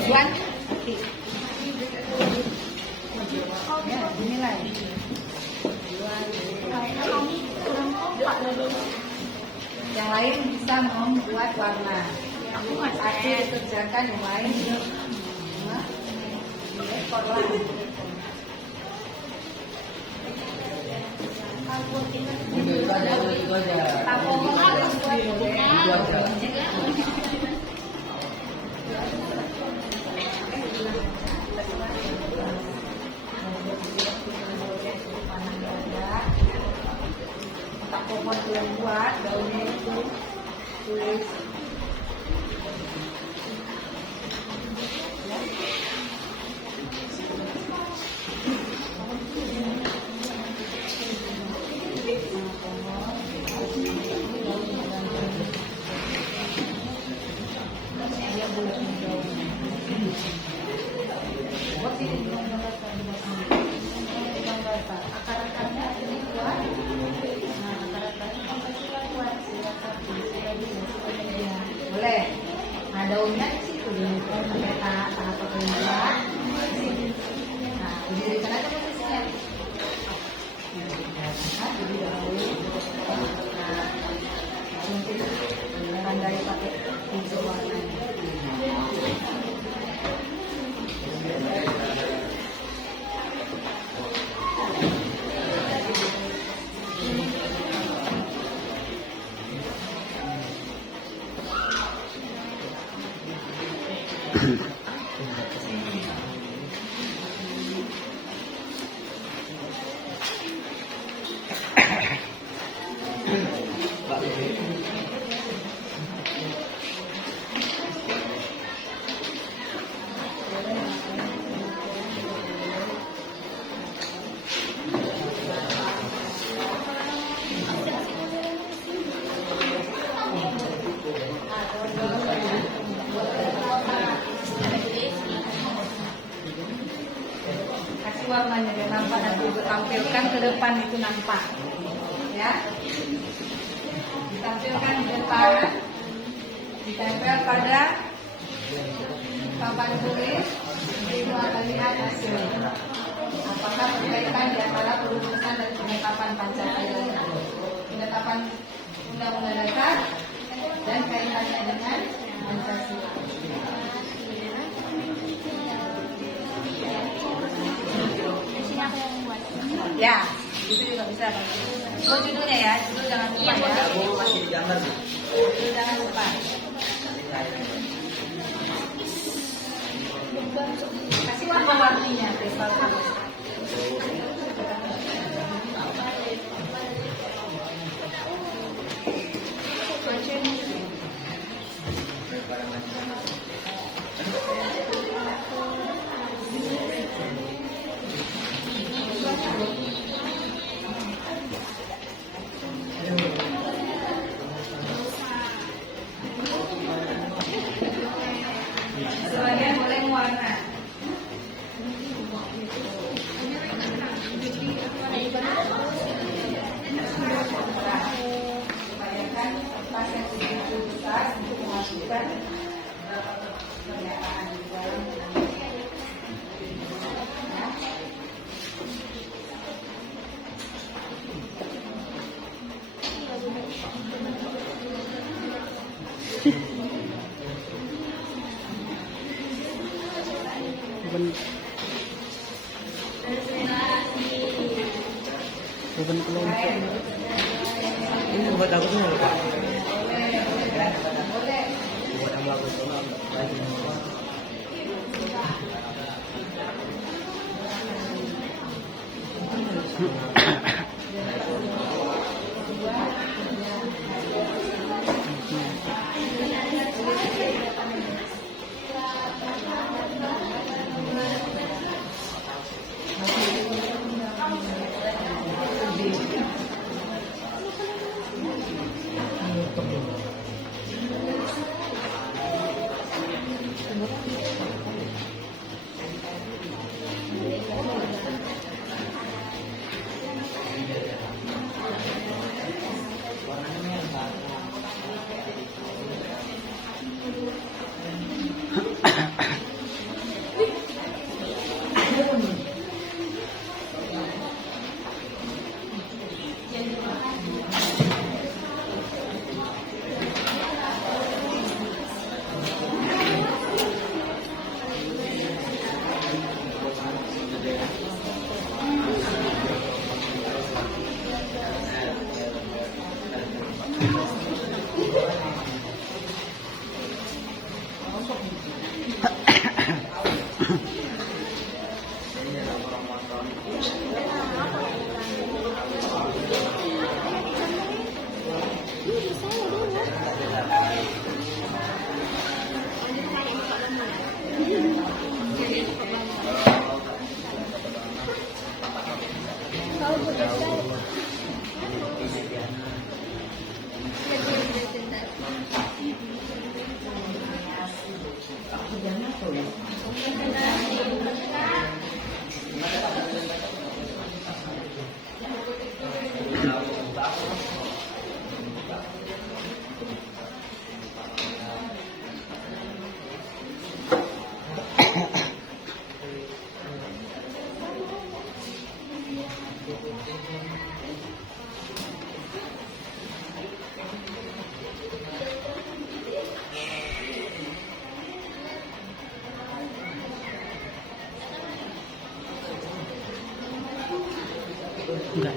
Juan. Ya, inilah. Yang lain bisa membuat warna. Satu dikerjakan, yang lain ekor lah. Itu aja. Tampung harus boleh. Tak pohon yang buat daunnya itu tulis akar-akarnya ini kuat. Nah, akar-akarnya kuat. Boleh. Nah, daunnya di situ pakai tahap kedua. Nah, didirikan aja posisinya. Nah, jadi daun. Nah, mungkin tandai pakai hijau warna. Kasih warnanya biar nampak, nanti ibu tampilkan ke depan itu nampak. Ya. Ditampilkan di depan, ditempel pada papan tulis, ibu akan lihat hasilnya. Apakah berkaitan di antara perumusan dan penetapan Pancasila, penetapan Undang-Undang Dasar dan kaitannya dengan Pancasila. Ya, itu juga bisa. Oh, judulnya ya, judul jangan lupa ya. Judul jangan lupa. Kasih warna-warninya, Pesal. Sebagian boleh warna. Bayangkan kertas yang begitu besar untuk memasukkan pernyataan di dalam. Bukan kelompok. Ini buat aku tuh Pak. Buat yang bagus. Enggak.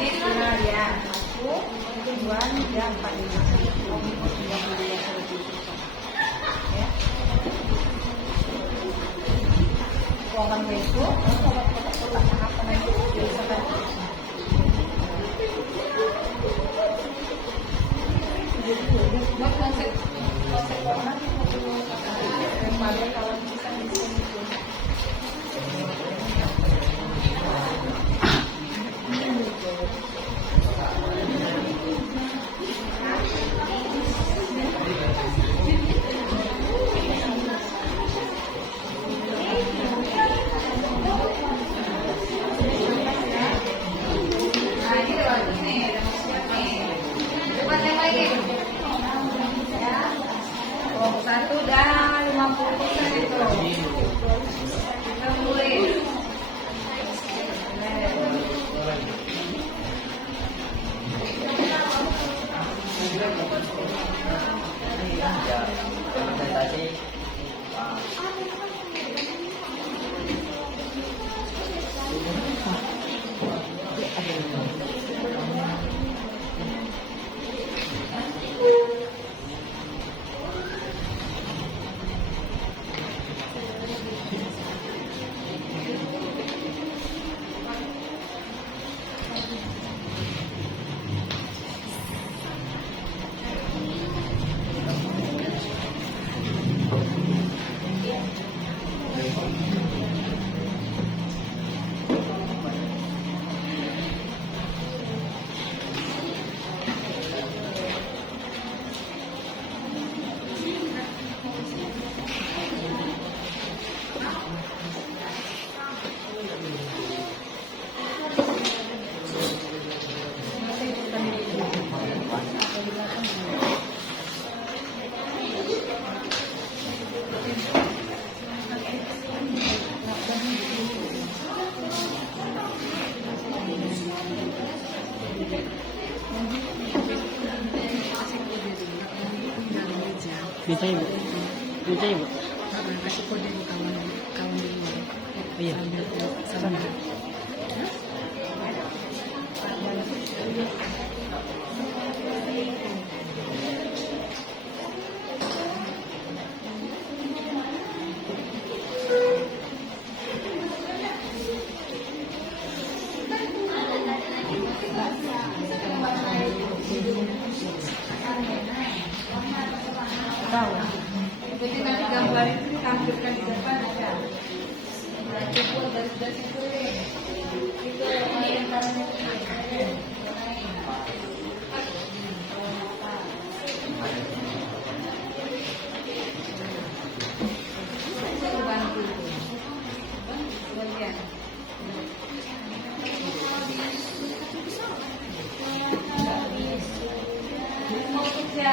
menit final ya. 1, 2, 3, 4, 5. Ya. Buangan itu, kotak-kotak apa nanti biasakan. Buat konsep orang daripada kalau bisa di sini. Nah ini udah bagus nih, udah mau siap nih. Coba yang lagi. Ya. Oh, 1 dan 50% itu. Kita mulai. Bisa ibu. Bisa ibu. Kasih kode di kawan di luar. Iya. Sama. Tahu. Jadi nanti gambar itu ditampilkan di depan aja. Nah, coba dari situ deh. Itu yang caranya bantu. Bagian. Mau kerja.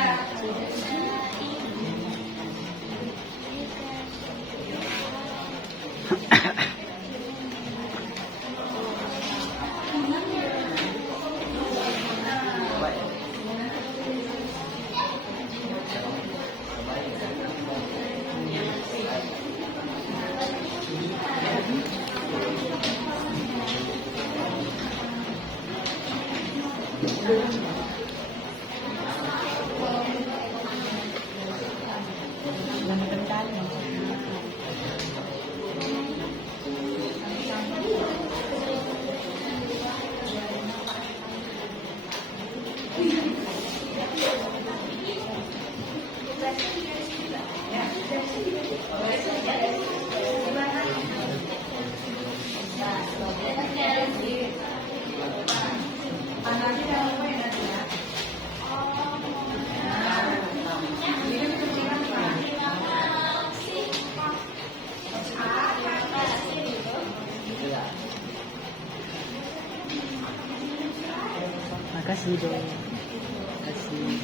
Makasih dong. Makasih.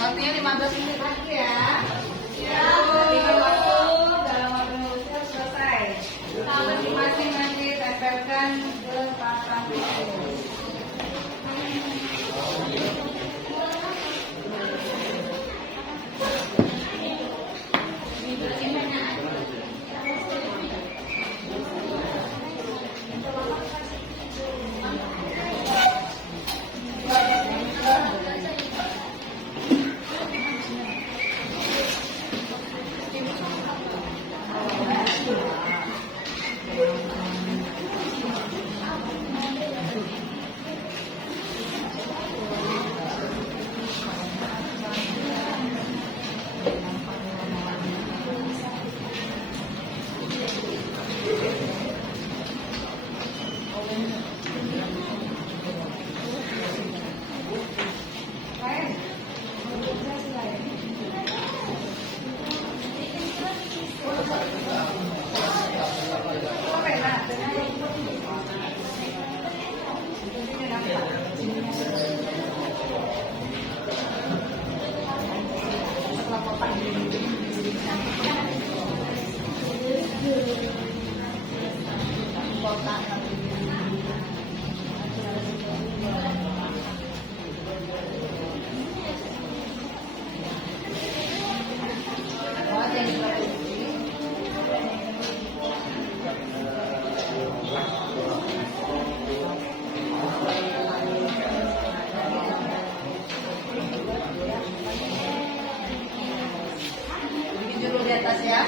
Waktunya 15 menit lagi ya. Ya, tinggal waktu dalam waktu yang selesai. Masing-masing nanti tempelkan ke papan tulis. Juru di atas ya.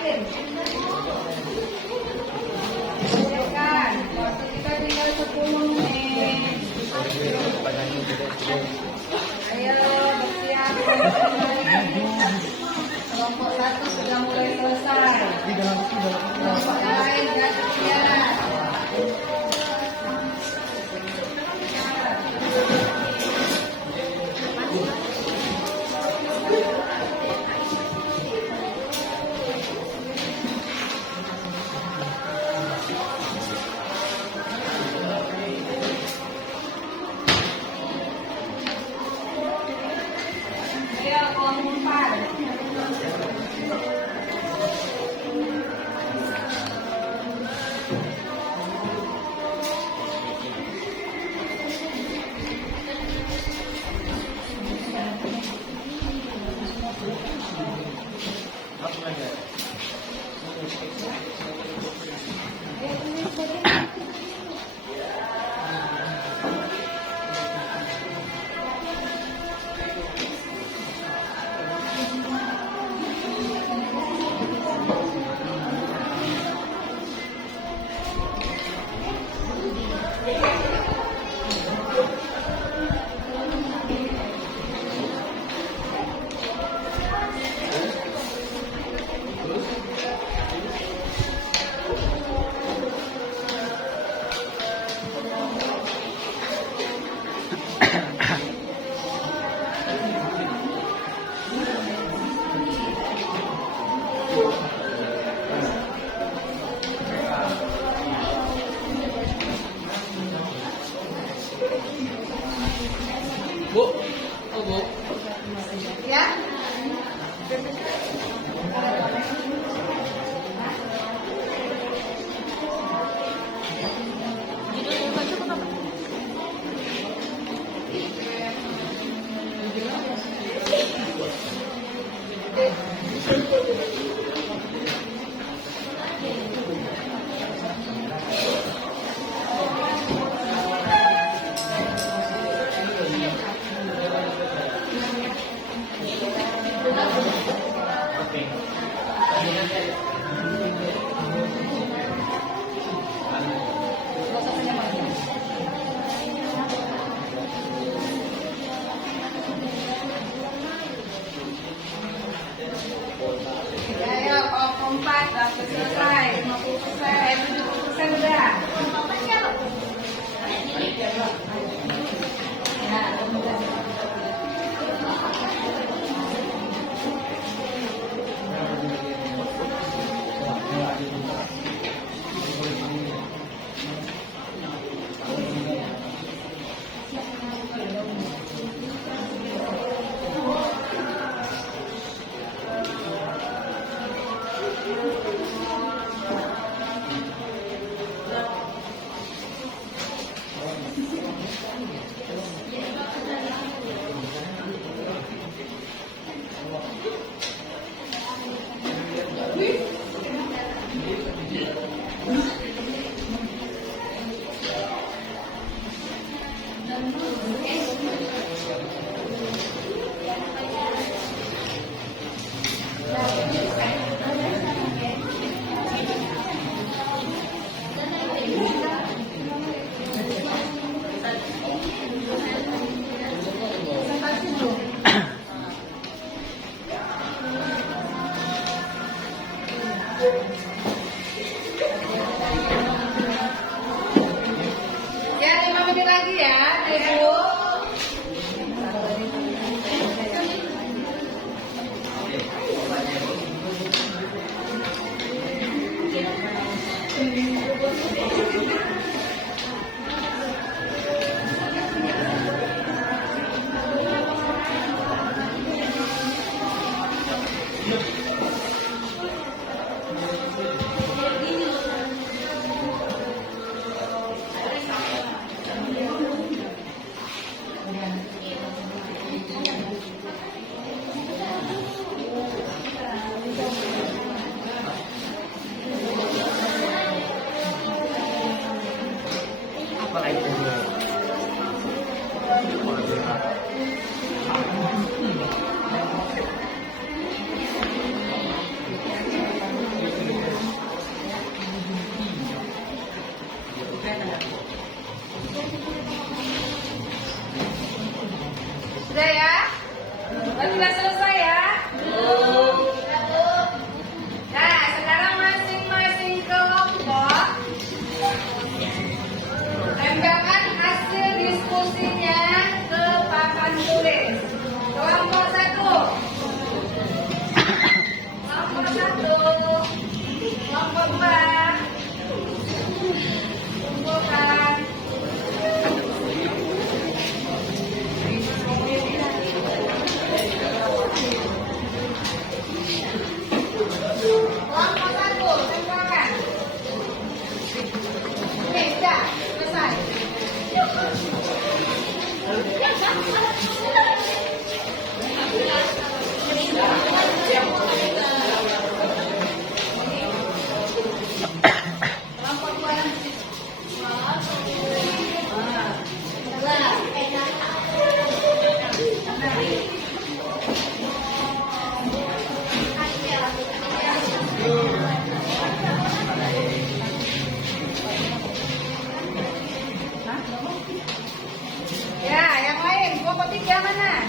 lain. Silakan. Waktu kita tinggal 10 menit. Ayo bersiap. Kelompok 1 sudah mulai selesai. Kelompok yang lain sudah bersiap. Ayo kelompok 4. Bu, oh Bu. Ya. Ayo kelompok 4 sudah selesai. 50%, 70% udah. Ya, Ya, 5 menit lagi ya, Ibu. Kelompok 2. Kumpulkan. Kelompok 1, kumpulkan. Oke, sudah selesai. Kelompok 2. Ya, yang lain. Kelompok 3 mana?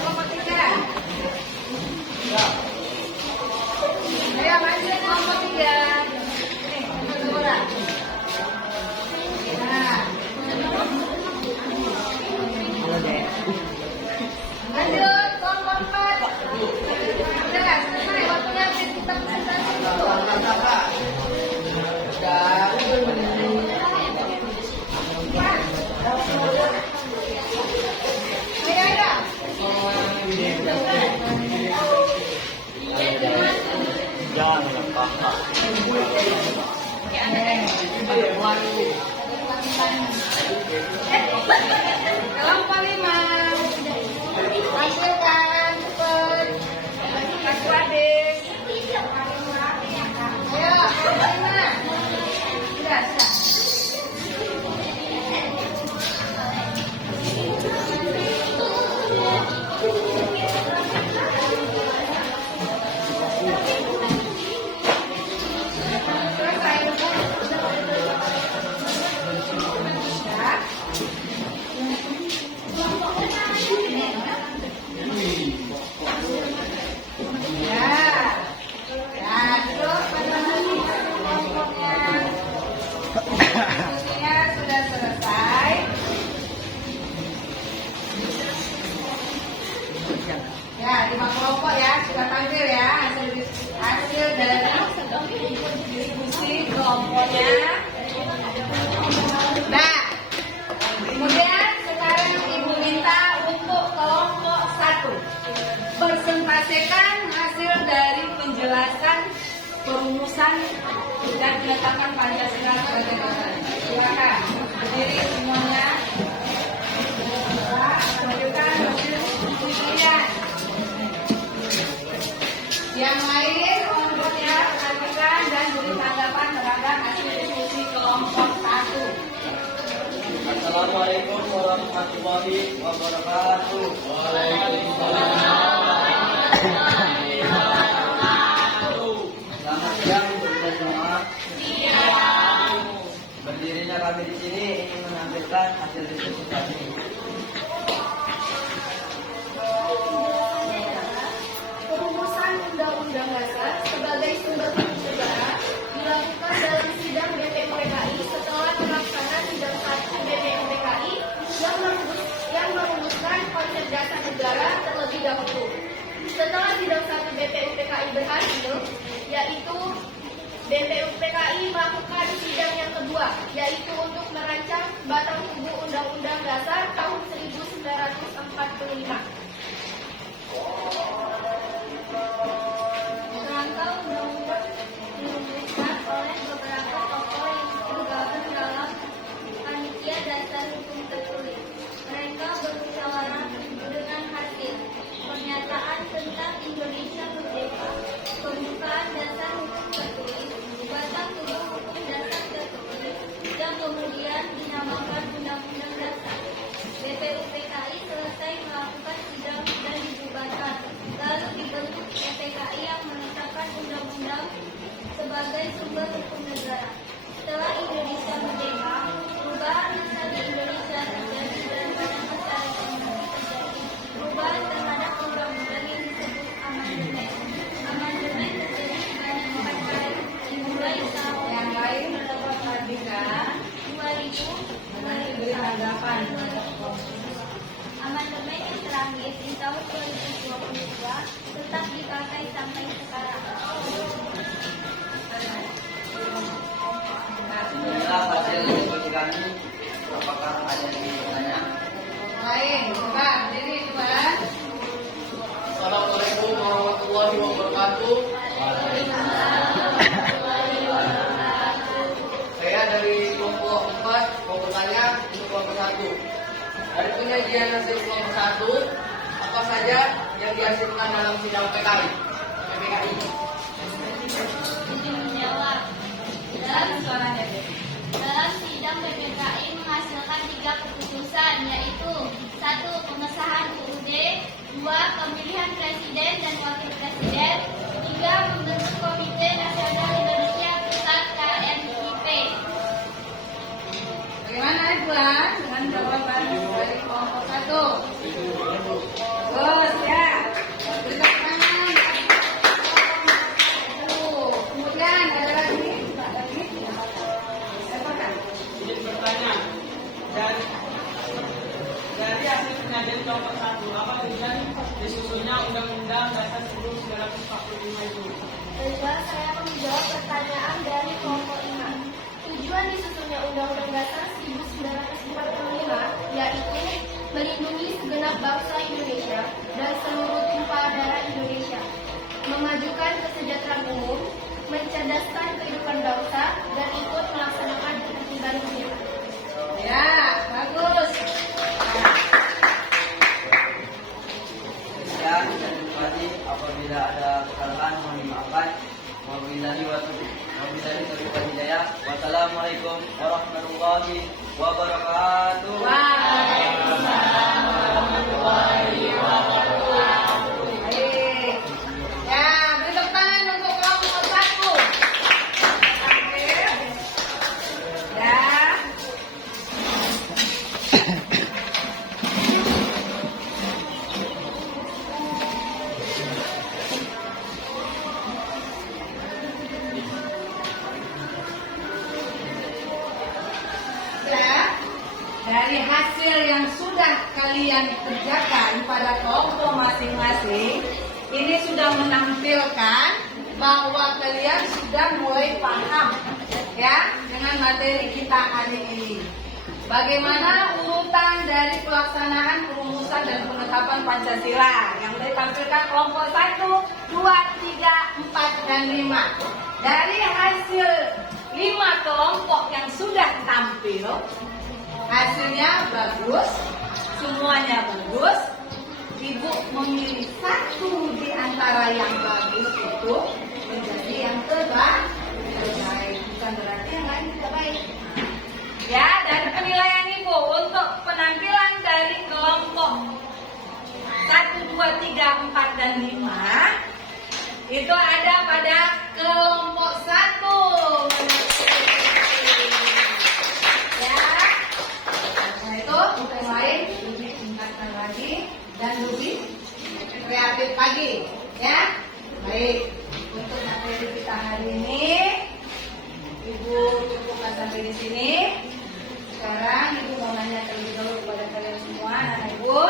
Kelompok 3. Ayo lanjut kelompok 3. Nih, bola. Nah. Lanjut kelompok 4. Udah kan? Selesai waktunya kita presentasi dulu. Ayo, ayo. Jangan lupa. Kelompok 5. Hasilkan cepet. Aku adik. Ayo, kelompok 5. Sudah, sudah. Sudah selesai. Ya, 5 kelompok ya, sudah tampil ya hasil dari distribusi kelompoknya. Nah, kemudian sekarang Ibu minta untuk kelompok 1 presentasikan hasil dari penjelasan perumusan dan penetapan Pancasila sebagai bangsa. Silakan berdiri semuanya. Tunjukkan hasil diskusian. Yang lain kelompoknya perhatikan dan beri tanggapan terhadap hasil diskusi kelompok 1. Assalamualaikum warahmatullahi wabarakatuh. Selamat siang untuk semua. Berdirinya kami di sini ingin menampilkan hasil diskusi kami. Perumusan Undang-Undang Dasar sebagai sumber hukum negara dilakukan dalam sidang BPUPKI setelah melaksanakan sidang 1 BPUPKI yang merumuskan konsep dasar negara terlebih dahulu. Setelah sidang 1 BPUPKI berhasil, yaitu BPUPKI melakukan sidang yang kedua, yaitu untuk merancang batang tubuh Undang-Undang Dasar tahun 1945. Kerangka undang-undang dirumuskan oleh beberapa tokoh yang tergabung dalam panitia dasar hukum tertulis. Mereka bermusyawarah dengan hasil pernyataan tentang Indonesia merdeka, pembukaan dasar hukum tertulis, batang tubuh hukum dasar tertulis, yang kemudian dinamakan Undang-Undang Dasar. BPUPKI selesai melakukan sidang dan dibubarkan. Lalu dibentuk PPKI yang menetapkan undang-undang sebagai sumber hukum negara. Setelah Indonesia merdeka, perubahan besar di Indonesia terjadi dan banyak masalah ekonomi terjadi. Perubahan terhadap undang-undang yang disebut amandemen. Amandemen terjadi sebanyak 4 kali, dimulai tahun Yang lain mendapat perhatikan. 2000. Beri tanggapan. Amandemen yang terakhir di tahun 2022 tetap dipakai sampai sekarang. ini, apakah ada yang ingin bertanya? Lain, coba berdiri coba. Assalamualaikum warahmatullahi wabarakatuh. Saya dari kelompok 4 mau bertanya untuk kelompok 1. Dari penyajian hasil kelompok 1, apa saja yang dihasilkan dalam sidang PKI? Izin menjawab. Dalam sidang PPKI menghasilkan 3 keputusan, yaitu 1. Pengesahan UUD, 2. Pemilihan presiden dan wakil presiden, 3. Membentuk Komite Nasional Indonesia Pusat KNIP. Bagaimana Ibuan dengan jawaban dari kelompok 1? Bagus ya. Berikan tangan. Kemudian ada lagi. Siapakah? Izin bertanya, dari hasil penyajian kelompok 1, apa tujuan disusunnya Undang-Undang Dasar 1945 itu? Kedua, saya akan menjawab pertanyaan dari kelompok 5. Tujuan disusunnya Undang-Undang Dasar 1945 yaitu melindungi segenap bangsa Indonesia dan seluruh tumpah darah Indonesia, memajukan kesejahteraan umum, mencerdaskan kehidupan bangsa, dan ikut melaksanakan ketertiban dunia. Ya, bagus. Dan tadi apabila ada kesalahan mohon dimaafkan. Wabillahi taufiq wal hidayah. Wassalamualaikum warahmatullahi wabarakatuh. Waalaikumsalam warahmatullahi wabarakatuh. Baik. Ya, beri tepuk tangan untuk kelompok 1. Ya. Dari hasil yang sudah kalian kerjakan pada kelompok masing-masing, ini sudah menampilkan bahwa kalian sudah mulai paham ya dengan materi kita hari ini. Bagaimana urutan dari pelaksanaan perumusan dan penetapan Pancasila yang ditampilkan kelompok 1, 2, 3, 4, dan 5. Dari hasil 5 kelompok yang sudah tampil, hasilnya bagus, semuanya bagus. Ibu memilih satu di antara yang bagus itu menjadi yang terbaik. Bukan berarti yang lain tidak baik. Ya, dan penilaian Ibu untuk penampilan dari kelompok 1, 2, 3, 4, dan 5 itu ada pada kelompok 1. Ya. Nah itu untuk yang lain lebih tingkatkan lagi dan lebih kreatif lagi, ya. Baik, untuk materi kita hari ini Ibu cukupkan sampai di sini. Sekarang Ibu mau nanya terlebih dahulu kepada kalian semua, anak Ibu,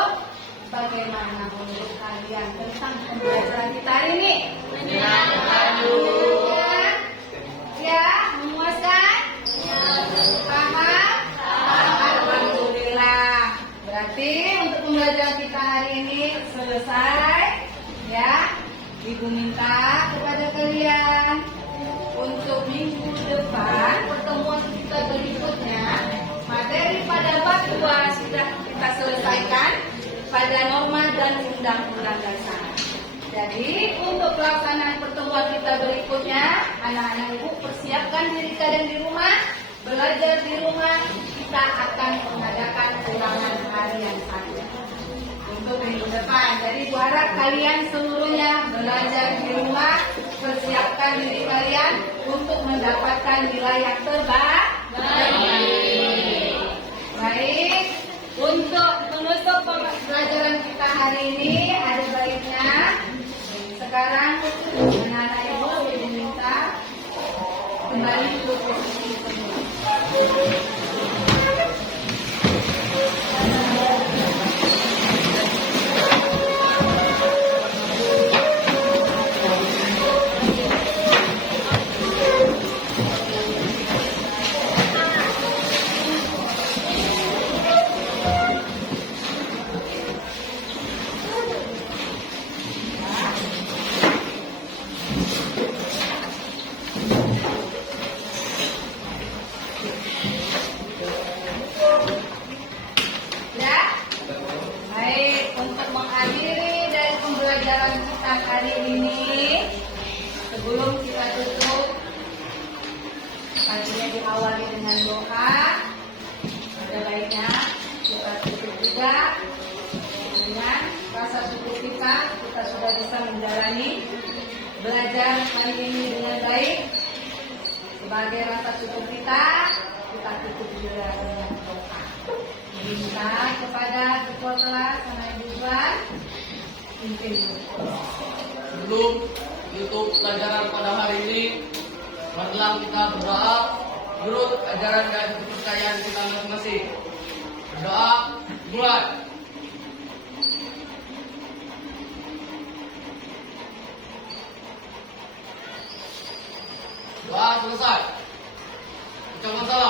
bagaimana menurut kalian tentang pembelajaran kita hari ini? Menyenangkan. Ya, memuaskan? Paham? Alhamdulillah. Berarti untuk pembelajaran kita hari ini selesai. Ya, Ibu minta kepada kalian untuk minggu depan pertemuan kita berikutnya materi pada bab 2 sudah kita selesaikan pada norma dan undang-undang dasar. Jadi untuk pelaksanaan pertemuan kita berikutnya, anak-anak Ibu persiapkan diri kalian di rumah, belajar di rumah. Kita akan mengadakan ulangan harian saja untuk minggu depan. Jadi Ibu harap kalian seluruhnya belajar di rumah, persiapkan diri kalian untuk mendapatkan nilai yang terbaik. Baik, untuk menutup pembelajaran kita hari ini, ada baiknya sekarang anak-anak Ibu diminta kembali ke posisi semula. belajar hari ini dengan baik. Sebagai rasa syukur kita tutup juga dengan doa. Minta kepada ketua kelas sama ibu tuan, pimpin. Sebelum menutup pelajaran pada hari ini, marilah kita berdoa menurut ajaran dan kepercayaan kita masing-masing. Berdoa, mulai. Doa selesai. Ucapan salam.